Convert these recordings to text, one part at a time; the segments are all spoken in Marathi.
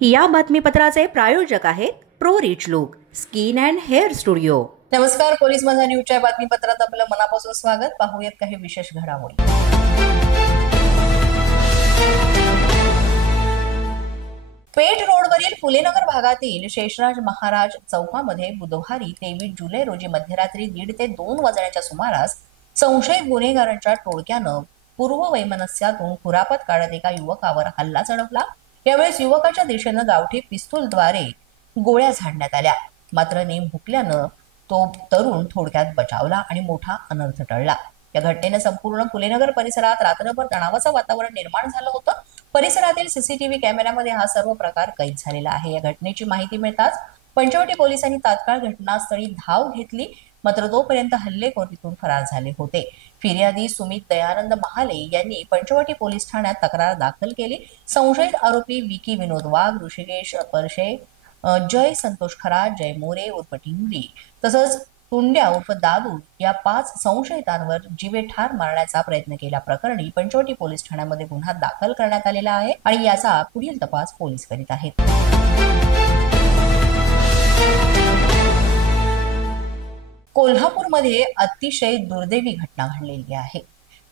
या बातमीपत्राचे प्रायोजक आहेत pro rich look skin and hair studio. नमस्कार, पोलीस माझा न्यूजच्या बातमीपत्रात आपलं मनापासून स्वागत। पाहूयात काही विशेष घडामोडी। पेठ रोडवरील फुलेनगर भागातील शेषराज महाराज चौकामध्ये बुधवारी 23 जुलै रोजी मध्यरात्री 1:30 ते 2 वाजण्याच्या सुमारास संशयित गुन्हेगारांच्या टोळक्यानं पूर्ववैमनस्यातून खुरापत काढत एका युवकावर हल्ला चढवला। यावेळेस युवकाच्या दिशेनं गावठी पिस्तूलद्वारे गोळ्या झाडण्यात आल्या, मात्र नेम हुकल्यानं तो तरुण थोडक्यात बचावला आणि मोठा अनर्थ टळला। या घटनेने संपूर्ण फुलेनगर परिसरात रात्रभर तणावाचं वातावरण निर्माण झालं होतं। परिसरातील सीसीटीव्ही कॅमेऱ्यामध्ये हा सर्व प्रकार कैद झालेला आहे। या घटनेची माहिती मिळताच पंचवटी पोलिसांनी तात्काळ घटनास्थळी धाव घेतली, मात्र तोपर्यंत हल्लेखोर तिथून फरार झाले होते। फिर्यादी सुमित दयानंद महाले यांनी पंचवटी पोलीस ठाण्यात तक्रार दाखल केली। संशयित आरोपी विकी विनोद वाघ, ऋषिकेश परशे, जय संतोष खरात, जय मोरे उर्फ टिंगरी तसंच तुंड्या उर्फ दादू या 5 संशयितांवर जीवे ठार मारण्याचा प्रयत्न केल्याप्रकरणी पंचवटी पोलीस ठाण्यामध्ये गुन्हा दाखल करण्यात आलेला आहे आणि याचा पुढील तपास पोलीस करीत आहेत। कोल्हापूरमध्ये अतिशय दुर्दैवी घटना घडलेली आहे।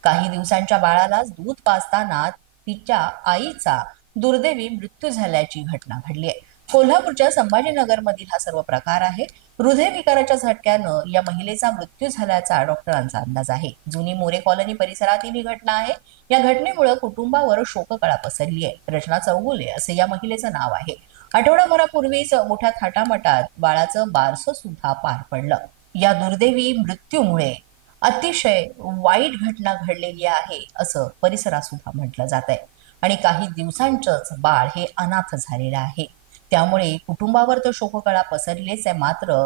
काही दिवसांच्या बाळालाच दूध पाजताना तिच्या आईचा दुर्दैवी मृत्यू झाल्याची घटना घडली आहे। कोल्हापूरच्या संभाजीनगर मधील हा सर्व प्रकार आहे। हृदयविकाराच्या झटक्यानं या महिलेचा मृत्यू झाल्याचा डॉक्टरांचा अंदाज आहे। जुनी मोरे कॉलनी परिसरातील ही घटना आहे। या घटनेमुळे कुटुंबावर शोककळा पसरली आहे। रचना चौगुले असे या महिलेचं नाव आहे। आठवडाभरापूर्वीच मोठ्या थाटामाटात बाळाचं बारसं सुद्धा पार पडलं। या दुर्दैवी मृत्यूमुळे अतिशय वाईट घटना घडलेली आहे असं परिसरात सुद्धा म्हटलं जात आहे आणि काही दिवसांचंच बाळ हे अनाथ झालेलं आहे। त्यामुळे कुटुंबावर तर शोककळा पसरलीच आहे, मात्र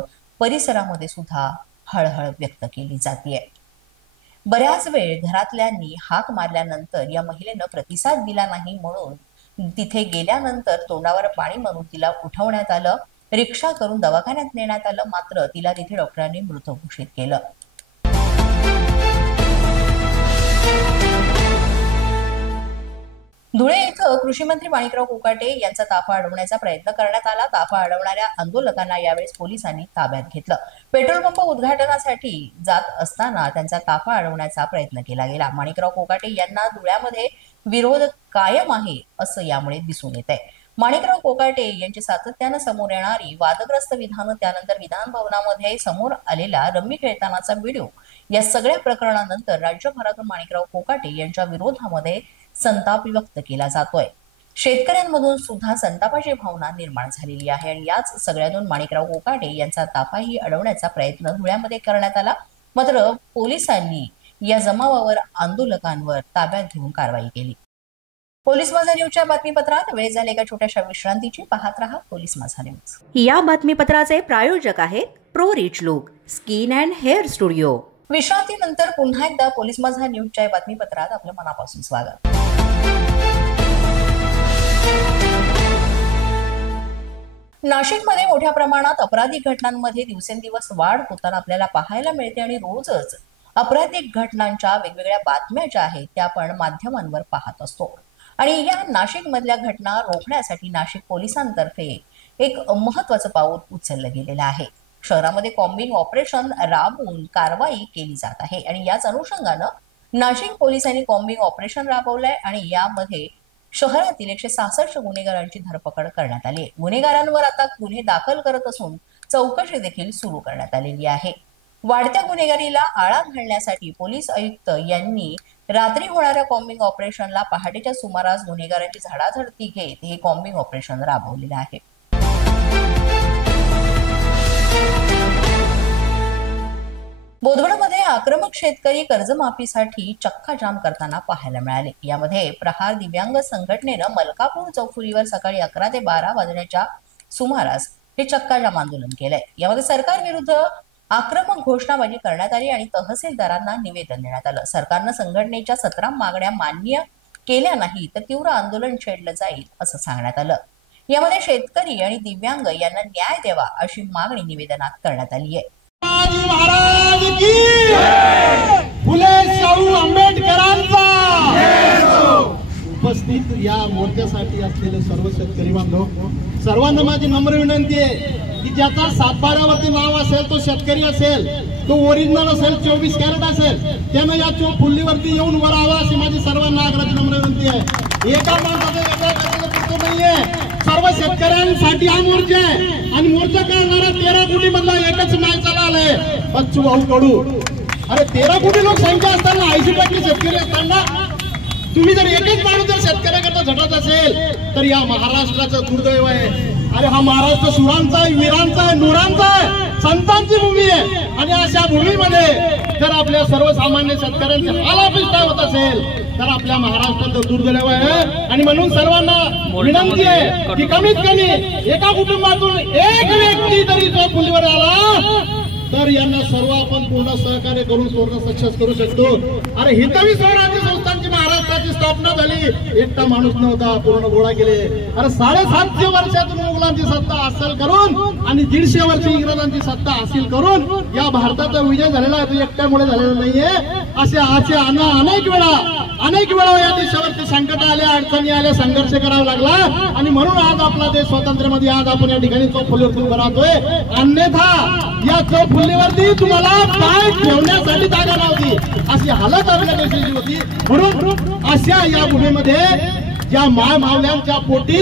परिसरामध्ये सुद्धा हळहळ व्यक्त केली जाते। बऱ्याच वेळ घरातल्यांनी हाक मारल्यानंतर या महिलेनं प्रतिसाद दिला नाही, म्हणून तिथे गेल्यानंतर तोंडावर पाणी मारून तिला उठवण्यात आलं, रिक्षा करून दवाखान्यात नेण्यात आलं, मात्र तिला तिथे डॉक्टरांनी मृत घोषित केलं। धुळे इथं कृषी मंत्री माणिकराव कोकाटे यांचा ताफा अडवण्याचा प्रयत्न करण्यात आला। ताफा अडवणाऱ्या आंदोलकांना यावेळेस पोलिसांनी ताब्यात घेतलं। पेट्रोल पंप उद्घाटनासाठी जात असताना त्यांचा ताफा अडवण्याचा प्रयत्न केला गेला। माणिकराव कोकाटे यांना धुळ्यामध्ये विरोध कायम आहे असं यामुळे दिसून येत आहे। माणिकराव कोकाटे यांची सातत्यानं समोर येणारी वादग्रस्त विधानं, त्यानंतर विधान भवनामध्ये समोर आलेला रम्मी खेळतानाचा व्हिडिओ, या सगळ्या प्रकरणानंतर राज्यभरातून माणिकराव कोकाटे यांच्या विरोधामध्ये संताप व्यक्त केला जातोय। शेतकऱ्यांमधून सुद्धा संतापाची भावना निर्माण झालेली आहे आणि याच सगळ्यातून माणिकराव कोकाटे यांचा ताफाही अडवण्याचा प्रयत्न धुळ्यामध्ये करण्यात आला, मात्र पोलिसांनी या जमावावर आंदोलकांवर ताब्यात घेऊन कारवाई केली। पोलीस माझा न्यूजच्या बातमीपत्रात वेळ झाली एका छोट्याशा विश्रांतीची। पाहत रहा पोलीस माझा न्यूज। या बातमीपत्राचे प्रायोजक आहेत pro rich look skin and hair studio. विश्रांतीनंतर पुन्हा एकदा पोलीस माझा न्यूजच्या बातमीपत्रात आपलं मनापासून स्वागत। नाशिकमध्ये मोठ्या प्रमाणात अपराधिक घटनांमध्ये दिवसेंदिवस वाढ होताना आपल्याला पाहायला मिळते आणि रोजच अपराधिक घटनांच्या वेगवेगळ्या बातम्या ज्या आहेत त्या आपण माध्यमांवर पाहत असतो आणि या नाशिक मधल्या घटना रोखण्यासाठी नाशिक पोलिसांतर्फे एक महत्त्वाचं पाऊल उचललं गेलेलं आहे। शहरामध्ये कॉम्बिंग ऑपरेशन राबवून कारवाई केली जात आहे आणि याच अनुषंगानं नाशिक पोलिसांनी कॉम्बिंग ऑपरेशन राबवलंय आणि यामध्ये शहरातील 166 गुन्हेगारांची धरपकड करण्यात आली आहे। गुन्हेगारांवर आता गुन्हे दाखल करत असून चौकशी देखील सुरू करण्यात आलेली आहे। वाढत्या गुन्हेगारीला आळा घालण्यासाठी पोलीस आयुक्त यांनी रात्री होणाऱ्या कॉम्बिंग ऑपरेशनला पहाटेच्या सुमारास गुन्हेगारांची झडाझडती घेत हे कॉम्बिंग ऑपरेशन राबवलेलं आहे। बोदवडमध्ये आक्रमक शेतकरी कर्जमाफीसाठी चक्का जाम करताना पाहायला मिळाले। यामध्ये प्रहार दिव्यांग संघटनेनं मलकापूर चौफुलीवर सकाळी 11 ते 12 वाजण्याच्या सुमारास हे चक्का जाम आंदोलन केलंय। यामध्ये सरकार विरुद्ध आक्रमक घोषणाबाजी करण्यात आली आणि तहसीलदारांना निवेदन देण्यात आलं। सरकारनं संघटनेच्या 17 मागण्या मान्य केल्या नाही तर तीव्र आंदोलन छेडलं जाईल असं सांगण्यात आलं। यामध्ये शेतकरी आणि दिव्यांग यांना न्याय द्यावा अशी मागणी निवेदनात करण्यात आली आहे। महाराज की जय, फुले शाहू आंबेडकरांचा जय हो। उपस्थित या मोर्चासाठी असलेले सर्व शेतकरी बांधव, सर्वांना माझी नम्र विनंती आहे की ज्याचा सातबाऱ्यावरती नाव असेल तो शेतकरी असेल, तो ओरिजिनल असेल, 24 कॅरेट असेल, त्यानं या फुल्लीवरती येऊन उभं राहावं अशी माझी सर्वांना आग्रहाची नम्र विनंती आहे. एका माणसाचं वेगळ्या करण्याचं नाहीये, सर्व शेतकऱ्यांसाठी हा मोर्चा आहे आणि मोर्चा करणारा 13 कोटी मधला एकच माणसाला आलाय, बच्चू भाऊ कडू. अरे 13 कोटी लोकसंख्या असताना 80% शेतकरी असताना तुम्ही जर एकच माणूस जर शेतकऱ्याकरता झटत असेल तर या महाराष्ट्राचं दुर्दैव आहे. अरे हा महाराष्ट्र सुरांचा आहे, वीरांचा आहे, नुरांचा आहे, संतांची भूमी आहे आणि अशा भूमीमध्ये जर आपल्या सर्वसामान्य शेतकऱ्यांचे हालापिष्टा होत असेल तर आपल्या महाराष्ट्राचं दुर्दैव आहे. आणि म्हणून सर्वांना विनंती आहे की कमीत कमी एका कुटुंबातून एक व्यक्ती जरी जो फुलीवर आला तर यांना सर्व आपण पूर्ण सहकार्य करून पूर्ण सक्सेस करू शकतो. अरे हितवी स्वराज्य संस्थांची महाराष्ट्राची स्थापना झाली, एकटा माणूस नव्हता, पूर्ण गोळा केले. अरे 750 वर्षातून मुघलांची सत्ता हासिल करून आणि 150 वर्ष इंग्रजांची सत्ता हासिल करून या भारताचा विजय झालेला आहे, तो एकट्यामुळे झालेला नाहीये. असे अनेक वेळा या देशावरती संकट आले, अडचणी आल्या, संघर्ष करावा लागला आणि म्हणून आज आपला देश स्वातंत्र्यामध्ये आज आपण या ठिकाणी चौफुलीवरती उभं राहतोय. अन्यथा या चौफुलीवरती तुम्हाला पाय ठेवण्यासाठी जागा नव्हती, अशी हालत आपल्या देशाची होती. म्हणून अशा या भूमीमध्ये ज्या मावल्यांच्या पोटी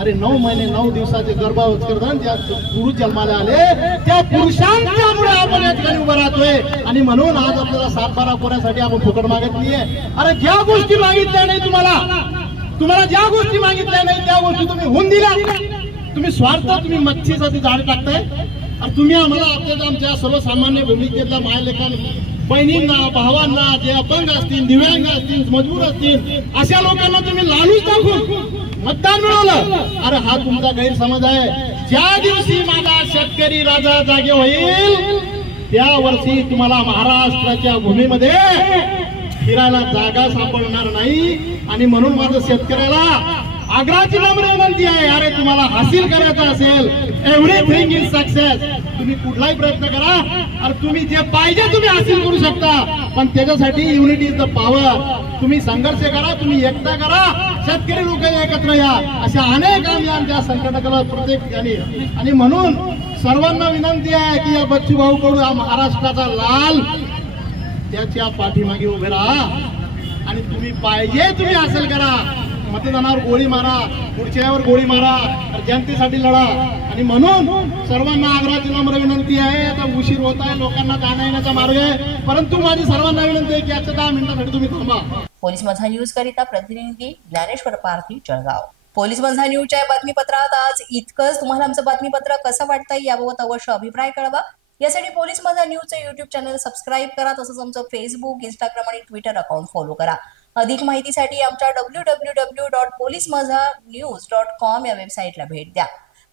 अरे 9 महिने 9 दिवसाचे गर्भावस्कर्धन ज्या पुरुष जन्माला आले त्या पुरुषांच्यामुळे आपण या ठिकाणी उभं राहतोय. आणि म्हणून आज आपल्याला 7-12 कोण्यासाठी आपण फुकट मागत नाहीये. अरे ज्या गोष्टी मागितल्या नाही तुम्हाला ज्या गोष्टी मागितल्या नाही त्या गोष्टी तुम्ही होऊन दिल्या. तुम्ही स्वार्थ, तुम्ही मच्छीसाठी झाड टाकताय. तुम्ही आम्हाला आमच्या सर्वसामान्य भूमिकेतल्या मायलेखांना, बहिणींना, भावांना, जे अपंग असतील, दिव्यांग असतील, मजबूर असतील, अशा लोकांना तुम्ही लालूच टाकून मतदान मिळवलं. अरे हा तुमचा गैरसमज आहे. ज्या दिवशी माझा शेतकरी राजा जागे होईल त्या वर्षी तुम्हाला महाराष्ट्राच्या भूमीमध्ये फिरायला जागा सापडणार नाही. आणि म्हणून माझं शेतकऱ्याला आग्रहाची नम्र विनंती आहे, अरे तुम्हाला हासिल करायचं असेल, एव्हरीथिंग इज सक्सेस, तुम्ही कुठलाही प्रयत्न करा. अरे तुम्ही जे पाहिजे तुम्ही हासिल करू शकता, पण त्याच्यासाठी युनिटी इज द पॉवर. तुम्ही संघर्ष करा, तुम्ही एकता करा, शेतकरी लोक एकत्र या. अशा अनेक आम्ही आमच्या संघटकाला प्रत्येक ठिकाणी. आणि म्हणून सर्वांना विनंती आहे की या बच्चू भाऊ कडू हा महाराष्ट्राचा लाल, त्याच्या पाठीमागे उभे राहा आणि तुम्ही पाहिजे तुम्ही हासिल करा. मतदानावर गोळी मारा, पुढच्यावर गोळी मारा, जनतेसाठी लढा. आणि म्हणून सर्वांना आग्रहाची नम्र विनंती आहे. आता उशीर होत आहे, लोकांना जाण्या येण्याचा मार्ग आहे, परंतु माझी सर्वांना विनंती आहे की आजच्या 10 मिनिटांसाठी तुम्ही थांबा. पोलीस माझा न्यूज करिता प्रतिनिधी ज्ञानेश्वर पारधी, जळगाव. पोलीस माझा न्यूजच्या बातमीपत्रात आज इतकंच. तुम्हाला आमचं बातमीपत्र कसं वाटतंय याबाबत अवश्य अभिप्राय कळवा. यासाठी पोलीस माझा न्यूजचं युट्यूब चॅनल सबस्क्राईब करा, तसंच आमचं फेसबुक, इंस्टाग्राम आणि ट्विटर अकाउंट फॉलो करा. अधिक माहितीसाठी आमच्या www.policemazhanews.com या वेबसाईटला भेट द्या.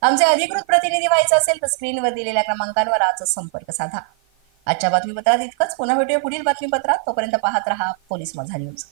आमचे अधिकृत प्रतिनिधी व्हायचं असेल तर स्क्रीनवर दिलेल्या क्रमांकांवर आजच संपर्क साधा. आजच्या बातमीपत्रात इतकंच. पुन्हा भेटूया पुढील बातमीपत्रात. तोपर्यंत पाहत रहा पोलीस माझा न्यूज.